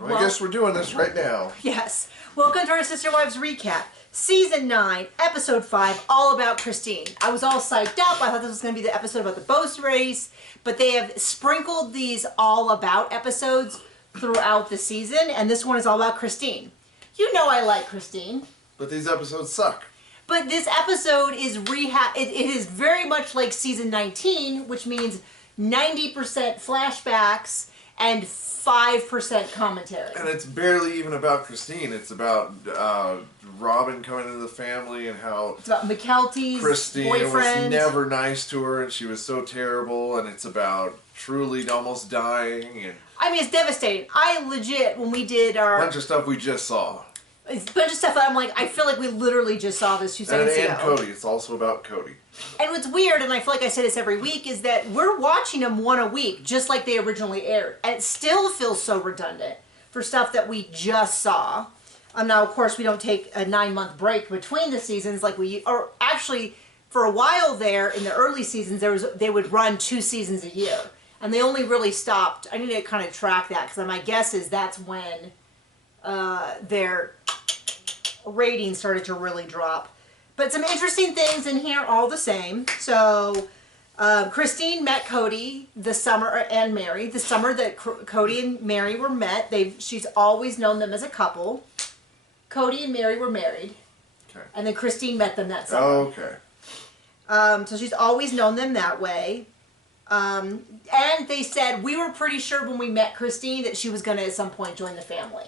I guess we're doing this right now. Yes. Welcome to our Sister Wives Recap. Season 9, Episode 5, all about Christine. I was all psyched up. I thought this was going to be the episode about the boat race, but they have sprinkled these all about episodes throughout the season, and this one is all about Christine. You know I like Christine. But these episodes suck. But this episode is it is very much like season 19, which means 90% flashbacks and 5% commentary. And it's barely even about Christine. It's about Robyn coming into the family and how it's about McKelty's Christine boyfriend was never nice to her and she was so terrible. And it's about Truly almost dying. And I mean, it's devastating. I legit, when we did our... bunch of stuff we just saw. It's a bunch of stuff that I'm like, I feel like we literally just saw this 2 seconds ago. And Cody. It's also about Cody. And what's weird, and I feel like I say this every week, is that we're watching them one a week, just like they originally aired. And it still feels so redundant for stuff that we just saw. Now, of course, we don't take a 9-month break between the seasons like we... Or actually, for a while there, in the early seasons, they would run 2 seasons a year. And they only really stopped... I need to kind of track that, because my guess is that's when their ratings started to really drop. But some interesting things in here all the same. So Christine met Cody the summer, and Mary, the summer that Cody and Mary were met. She's always known them as a couple. Cody and Mary were married. Okay. And then Christine met them that summer. Oh, okay. So she's always known them that way. And they said, we were pretty sure when we met Christine that she was going to at some point join the family.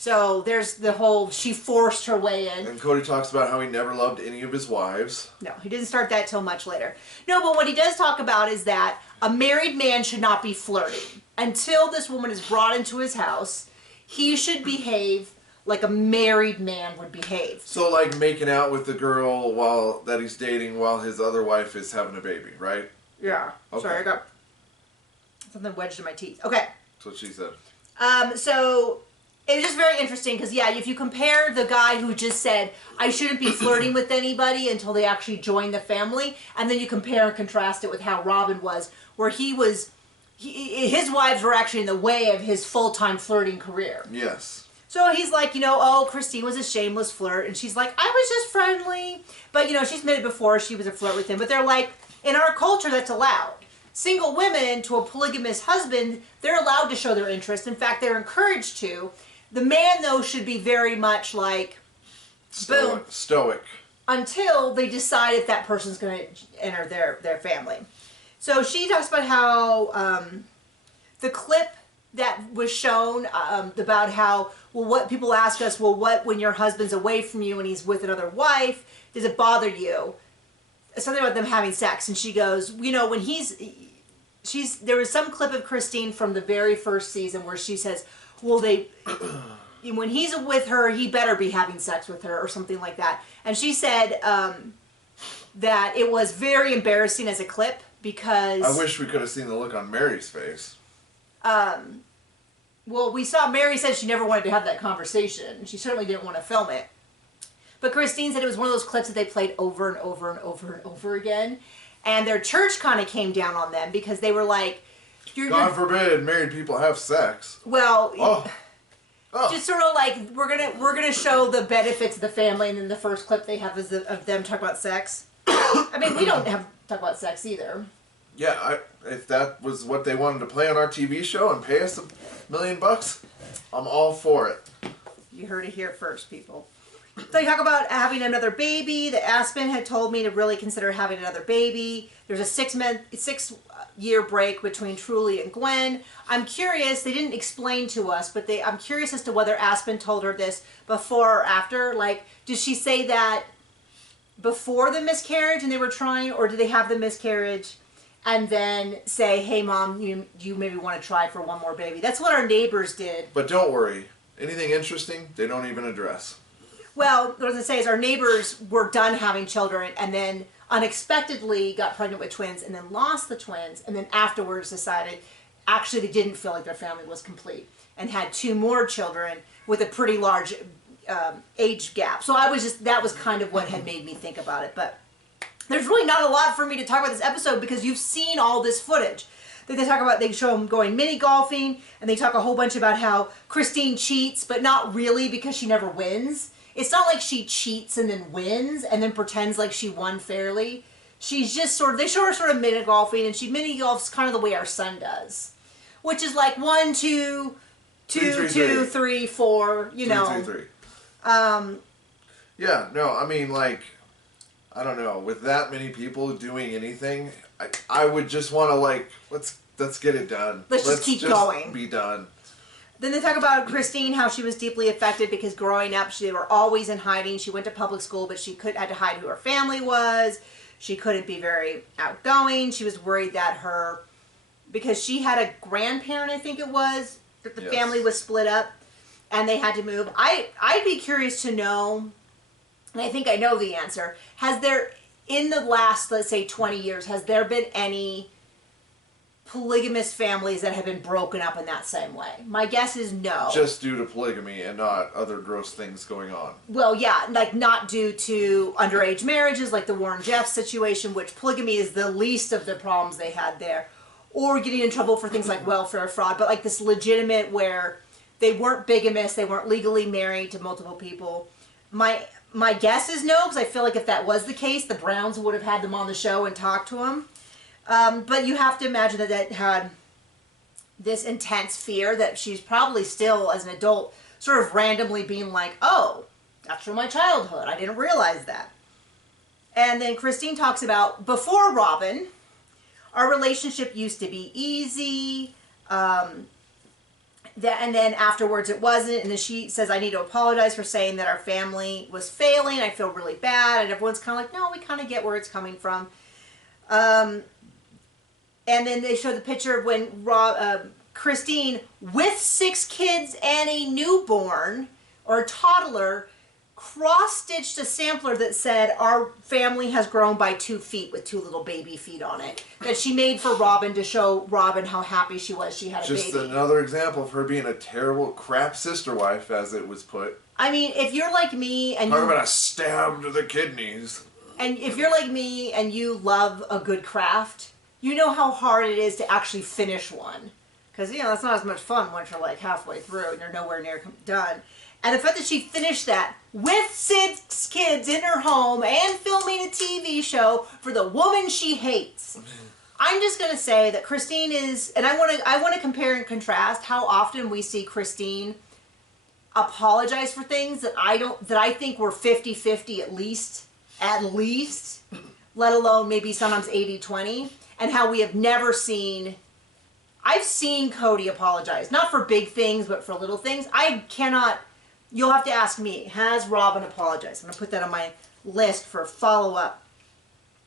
So there's the whole, she forced her way in. And Cody talks about how he never loved any of his wives. No, he didn't start that till much later. No, but what he does talk about is that a married man should not be flirting. Until this woman is brought into his house, he should behave like a married man would behave. So like making out with the girl that he's dating while his other wife is having a baby, right? Yeah. Okay. Sorry, I got something wedged in my teeth. Okay. That's what she said. So it was just very interesting because, yeah, if you compare the guy who just said, I shouldn't be flirting with anybody until they actually join the family, and then you compare and contrast it with how Robyn was, where his wives were actually in the way of his full-time flirting career. Yes. So he's like, oh, Christine was a shameless flirt, and she's like, I was just friendly. But, she's admitted before she was a flirt with him, but they're like, in our culture, that's allowed. Single women to a polygamous husband, they're allowed to show their interest. In fact, they're encouraged to. The man, though, should be very much like, boom. Stoic. Until they decide if that person's going to enter their family. So she talks about how the clip that was shown about how, what people ask us, what when your husband's away from you and he's with another wife, does it bother you? Something about them having sex. And she goes, when there was some clip of Christine from the very first season where she says, when he's with her, he better be having sex with her or something like that. And she said that it was very embarrassing as a clip because... I wish we could have seen the look on Mary's face. Well, we saw Mary said she never wanted to have that conversation. She certainly didn't want to film it. But Christine said it was one of those clips that they played over and over and over and over again. And their church kind of came down on them because they were like... God forbid married people have sex. Well, just sort of like, we're gonna show the benefits of the family, and then the first clip they have is of them talk about sex. I mean, we don't talk about sex either. Yeah, if that was what they wanted to play on our TV show and pay us $1 million, I'm all for it. You heard it here first, people. So you talk about having another baby. The Aspen had told me to really consider having another baby. There's a 6-year break between Truly and Gwen. I'm curious, they didn't explain to us, but I'm curious as to whether Aspen told her this before or after. Like, did she say that before the miscarriage and they were trying, or did they have the miscarriage and then say, hey mom, you maybe want to try for one more baby? That's what our neighbors did. But don't worry, anything interesting, they don't even address. Well, what I was going to say is our neighbors were done having children and then unexpectedly got pregnant with twins and then lost the twins, and then afterwards decided actually they didn't feel like their family was complete and had 2 more children with a pretty large age gap. So that was kind of what had made me think about it. But there's really not a lot for me to talk about this episode because you've seen all this footage. Then they show them going mini golfing, and they talk a whole bunch about how Christine cheats, but not really because she never wins. It's not like she cheats and then wins and then pretends like she won fairly. She's just they show her sort of mini golfing, and she mini golfs kind of the way our son does, which is like 1, 2, 2, 2, 3, 4, you know. 3, 3, 3. Yeah, no, I mean, like, I don't know, with that many people doing anything, I would just want to, like, let's get it done. Let's just keep going. Be done. Then they talk about Christine, how she was deeply affected because growing up, they were always in hiding. She went to public school, but she had to hide who her family was. She couldn't be very outgoing. She was worried that because she had a grandparent, I think it was, that the family was split up and they had to move. I'd be curious to know, and I think I know the answer, has there, in the last, let's say, 20 years, has there been any polygamous families that have been broken up in that same way? My guess is no. Just due to polygamy and not other gross things going on. Well, yeah, like not due to underage marriages like the Warren Jeffs situation, which polygamy is the least of the problems they had there, or getting in trouble for things like welfare fraud, but like this legitimate where they weren't bigamous, they weren't legally married to multiple people. My guess is no, because I feel like if that was the case, the Browns would have had them on the show and talked to them. But you have to imagine that had this intense fear that she's probably still, as an adult, sort of randomly being like, oh, that's from my childhood. I didn't realize that. And then Christine talks about, before Robyn, our relationship used to be easy. And then afterwards it wasn't. And then she says, I need to apologize for saying that our family was failing. I feel really bad. And everyone's kind of like, no, we kind of get where it's coming from. And then they show the picture of when Christine, with 6 kids and a newborn, or a toddler, cross-stitched a sampler that said, our family has grown by 2 feet with 2 little baby feet on it. That she made for Robyn to show Robyn how happy she was she had a baby. Just another example of her being a terrible crap sister wife, as it was put. I mean, if you're like me and talk about a stab to the kidneys. And if you're like me and you love a good craft, you know how hard it is to actually finish one. Because, you know, that's not as much fun once you're like halfway through and you're nowhere near done. And the fact that she finished that with 6 kids in her home and filming a TV show for the woman she hates. I'm just going to say that Christine is, and I want to compare and contrast how often we see Christine apologize for things that I think were 50-50 at least, let alone maybe sometimes 80-20. And how we have never seen, I've seen Cody apologize, not for big things, but for little things. I cannot, you'll have to ask me, has Robyn apologized? I'm going to put that on my list for follow-up.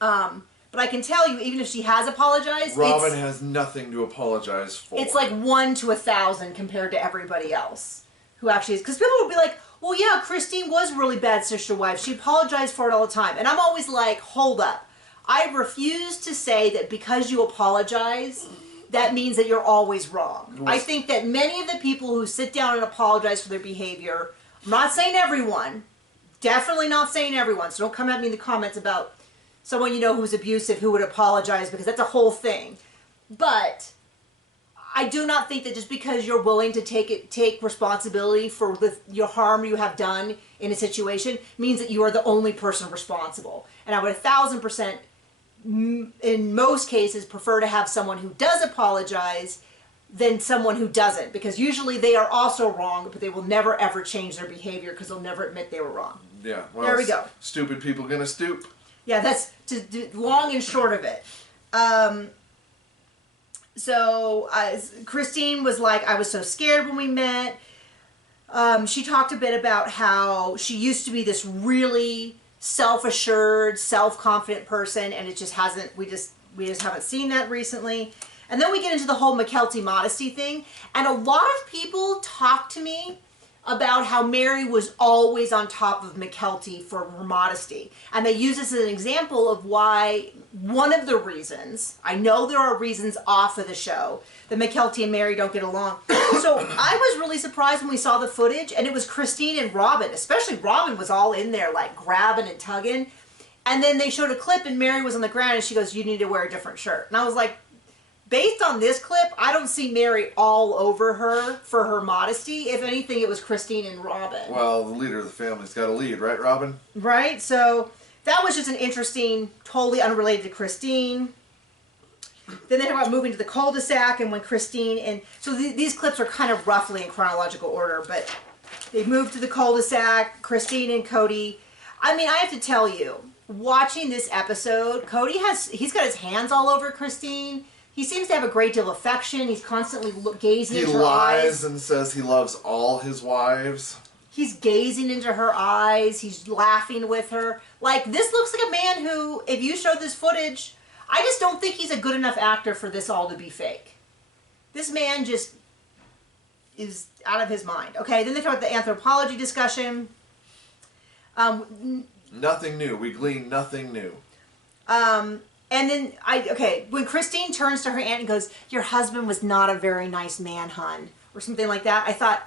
But I can tell you, even if she has apologized, Robyn has nothing to apologize for. It's like 1 to 1,000 compared to everybody else who actually is. Because people will be like, well, yeah, Christine was a really bad sister wife. She apologized for it all the time. And I'm always like, hold up. I refuse to say that because you apologize, that means that you're always wrong. I think that many of the people who sit down and apologize for their behavior, I'm not saying everyone, definitely not saying everyone, so don't come at me in the comments about someone you know who's abusive who would apologize, because that's a whole thing. But I do not think that just because you're willing to take responsibility for your harm you have done in a situation means that you are the only person responsible. And I would 1,000%, in most cases, prefer to have someone who does apologize than someone who doesn't, because usually they are also wrong, but they will never ever change their behavior because they'll never admit they were wrong. Yeah, well, there we go. Stupid people gonna stoop. Yeah, that's long and short of it. So Christine was like, I was so scared when we met. She talked a bit about how she used to be this really self-assured, self-confident person, and it just hasn't, we just haven't seen that recently. And then we get into the whole McKelty modesty thing, and a lot of people talk to me about how Mary was always on top of McKelty for her modesty. And they use this as an example of why, one of the reasons, I know there are reasons off of the show, that McKelty and Mary don't get along. So I was really surprised when we saw the footage, and it was Christine and Robyn, especially Robyn was all in there like grabbing and tugging. And then they showed a clip and Mary was on the ground and she goes, you need to wear a different shirt. And I was like, based on this clip, I don't see Mary all over her for her modesty. If anything, it was Christine and Robyn. Well, the leader of the family's got a lead, right, Robyn? Right? So that was just an interesting, totally unrelated to Christine. Then they talk about moving to the cul-de-sac and when Christine and... So these clips are kind of roughly in chronological order, but they moved to the cul-de-sac, Christine and Cody. I mean, I have to tell you, watching this episode, he's got his hands all over Christine. He seems to have a great deal of affection. He's constantly gazing into her eyes. He lies and says he loves all his wives. He's gazing into her eyes. He's laughing with her. Like, this looks like a man who, if you showed this footage, I just don't think he's a good enough actor for this all to be fake. This man just is out of his mind. Okay, then they talk about the anthropology discussion. Nothing new. We glean nothing new. And then, when Christine turns to her aunt and goes, "Your husband was not a very nice man, hun," or something like that, I thought,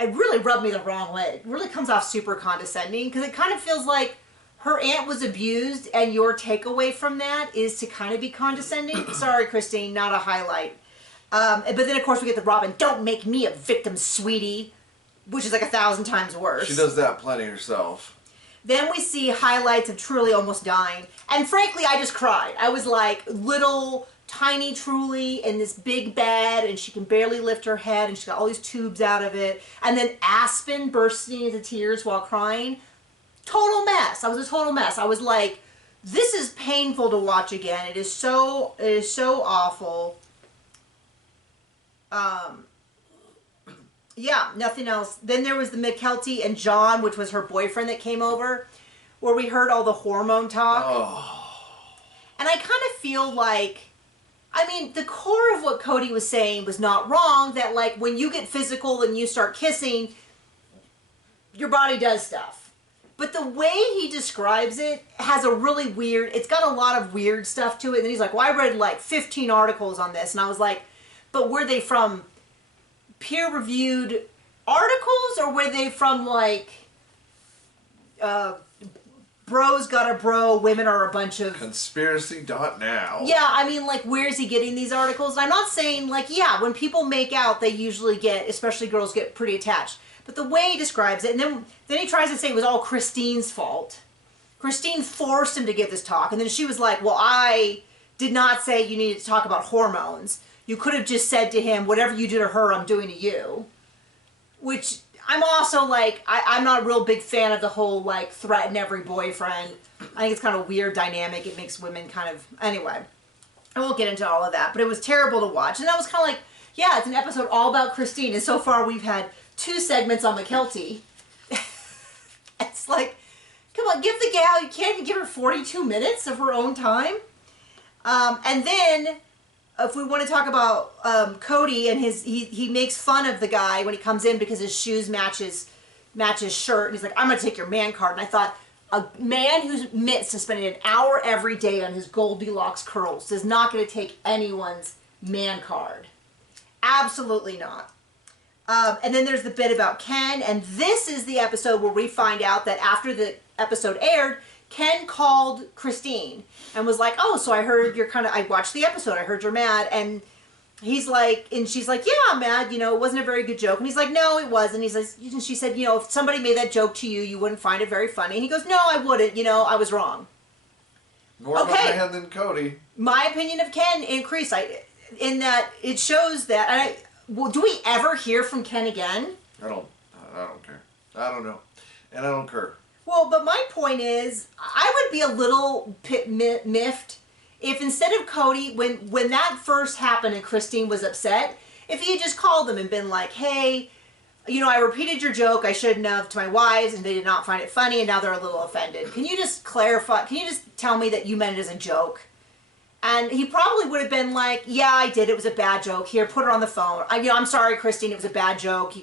it really rubbed me the wrong way. It really comes off super condescending, because it kind of feels like her aunt was abused, and your takeaway from that is to kind of be condescending. Sorry, Christine, not a highlight. But then, of course, we get the Robyn, "Don't make me a victim, sweetie," which is like 1,000 times worse. She does that plenty herself. Then we see highlights of Truly almost dying. And frankly, I just cried. I was like, little, tiny Truly in this big bed, and she can barely lift her head, and she's got all these tubes out of it. And then Aspen bursting into tears while crying. Total mess. I was a total mess. I was like, this is painful to watch again. It is so awful. Yeah, nothing else. Then there was the McKelty and John, which was her boyfriend that came over, where we heard all the hormone talk. Oh. And I kind of feel like, I mean, the core of what Cody was saying was not wrong, that like when you get physical and you start kissing, your body does stuff. But the way he describes it has a really weird, it's got a lot of weird stuff to it. And he's like, well, I read like 15 articles on this. And I was like, but were they from peer-reviewed articles, or were they from like bros got a bro, women are a bunch of conspiracy.now? Yeah, I mean, like, where is he getting these articles? And I'm not saying, like, yeah, when people make out, they usually get, especially girls, get pretty attached. But the way he describes it, and then he tries to say it was all Christine's fault. Christine forced him to give this talk, and then she was like, well, I did not say you needed to talk about hormones. You could have just said to him, whatever you do to her, I'm doing to you. Which, I'm also like, I'm not a real big fan of the whole, like, threaten every boyfriend. I think it's kind of a weird dynamic. It makes women kind of, anyway. I won't get into all of that, but it was terrible to watch. And I was kind of like, yeah, it's an episode all about Christine. And so far we've had 2 segments on McKelty. It's like, come on, give the gal, you can't even give her 42 minutes of her own time. And then, if we want to talk about Cody and he makes fun of the guy when he comes in because his shoes match his shirt, and he's like, I'm going to take your man card. And I thought, a man who admits to spending an hour every day on his Goldilocks curls is not going to take anyone's man card. Absolutely not. And then there's the bit about Ken, and this is the episode where we find out that after the episode aired, Ken called Christine and was like, oh, so I heard you're I watched the episode, I heard you're mad. And he's like, and she's like, yeah, I'm mad, it wasn't a very good joke. And he's like, no, it wasn't. And she said, if somebody made that joke to you, you wouldn't find it very funny. And he goes, no, I wouldn't, I was wrong. More of a man than Cody. My opinion of Ken increased, in that it shows that, do we ever hear from Ken again? I don't care. I don't know. And I don't care. Well, but my point is, I would be a little miffed if instead of Cody, when that first happened and Christine was upset, if he had just called them and been like, hey, I repeated your joke, I shouldn't have, to my wives, and they did not find it funny, and now they're a little offended. Can you just clarify, can you just tell me that you meant it as a joke? And he probably would have been like, yeah, I did, it was a bad joke. Here, put her on the phone. I'm sorry, Christine, it was a bad joke.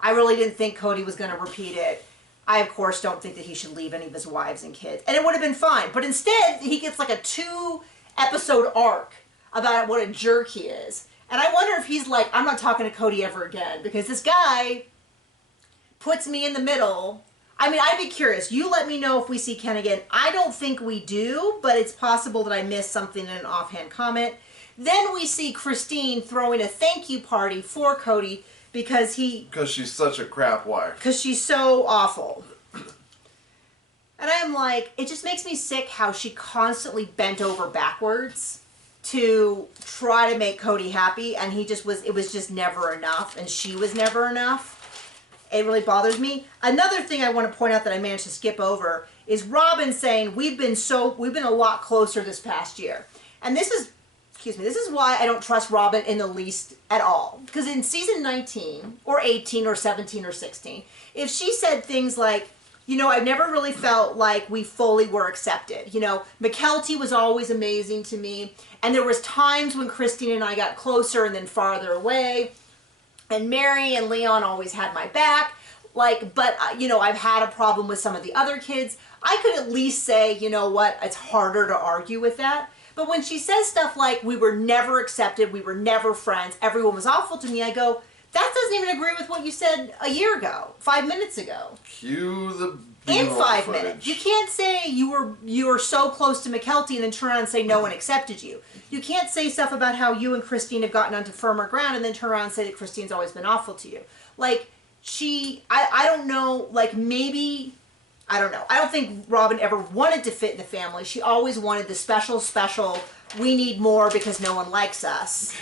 I really didn't think Cody was going to repeat it. I, of course, don't think that he should leave any of his wives and kids. And it would have been fine. But instead, he gets like a 2-episode arc about what a jerk he is. And I wonder if he's like, I'm not talking to Cody ever again. Because this guy puts me in the middle. I mean, I'd be curious. You let me know if we see Ken again. I don't think we do, but it's possible that I missed something in an offhand comment. Then we see Christine throwing a thank you party for Cody because she's such a crap wife. Because she's so awful. And I'm like, it just makes me sick how she constantly bent over backwards to try to make Cody happy, and it was just never enough, and she was never enough. It really bothers me. Another thing I want to point out that I managed to skip over is Robyn saying we've been a lot closer this past year. And this is why I don't trust Robyn in the least at all. Because in season 19 or 18 or 17 or 16, if she said things like, you know, I've never really felt like we fully were accepted. You know, McKelty was always amazing to me. And there was times when Christine and I got closer and then farther away. And Mary and Leon always had my back. But, you know, I've had a problem with some of the other kids. I could at least say, you know what, it's harder to argue with that. But when she says stuff like, we were never accepted, we were never friends, everyone was awful to me, I go, that doesn't even agree with what you said a year ago, 5 minutes ago. Cue the in 5 footage. minutes. You can't say you were so close to McKelty and then turn around and say no one accepted you. You can't say stuff about how you and Christine have gotten onto firmer ground and then turn around and say that Christine's always been awful to you. Like, I don't know, like maybe, I don't know. I don't think Robyn ever wanted to fit in the family. She always wanted the special, we need more because no one likes us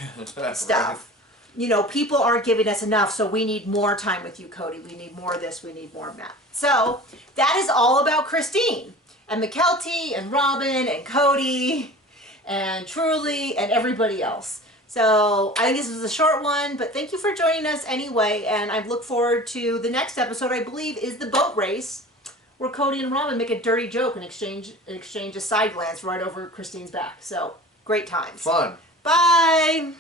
stuff. Right. You know, people aren't giving us enough, so we need more time with you, Cody. We need more of this, we need more of that. So, that is all about Christine, and McKelty, and Robyn, and Cody, and Truly, and everybody else. So, I think this was a short one, but thank you for joining us anyway, and I look forward to the next episode, I believe, is the boat race, where Cody and Robyn make a dirty joke and exchange a side glance right over Christine's back. So, great times. Fun. Bye!